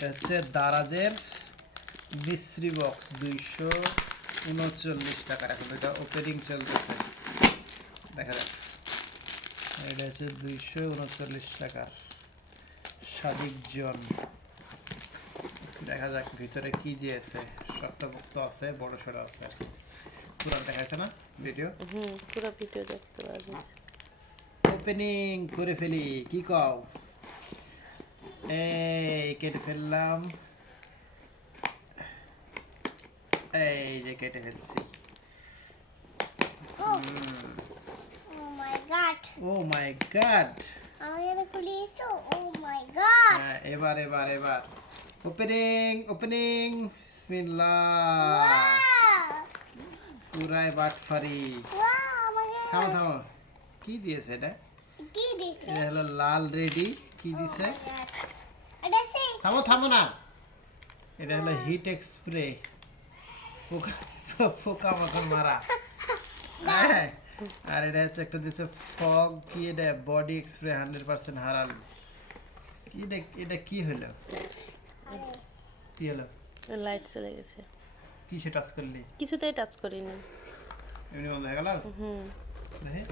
এটা হচ্ছে দারাজের মিস্ত্রি বক্স 239 টাকার। এখন এটা ওপেনিং চলতেছে, দেখা যাক। এটা হচ্ছে 239 টাকার সাদিক জন। দেখা যাক ভিতরে কি দিয়েছে। শক্তপোক্ত আছে, বড় সড়ো আছে। পুরো দেখাচ্ছে না ভিডিও? পুরো ভিডিও দেখতে পারবেন। ওপেনিং করে ফেলি, কি কও? এই কেটে ফেললাম, এই যে কেটে ফেলছি। ও মাই গড, ও মাই গড, আমি এটা খুলিয়েছো। ও মাই গড, এবার এবার এবার ওপেনিং ওপেনিং, বিসমিল্লাহ। পুরাই বাটফারি। থামো থামো, কি দিয়েছে এটা? কি দিছে? এটা হলো লাল রেডি। কি দিছে? এটা সে থামো থামো না, এটা হলো হিট স্প্রে, পোকা পোকা মাকড় মারা। হ্যাঁ, আর এটা হচ্ছে একটা দিছে ফগ, কি এটা? Body spray 100% হারাল। কি এটা? এটা কি হলো? কি হলো? লাইট চলে গেছে। কি সে টাচ করলি? কিছুতেই টাচ করিনি। এমনি বন্ধ হয়ে গেল। দেখি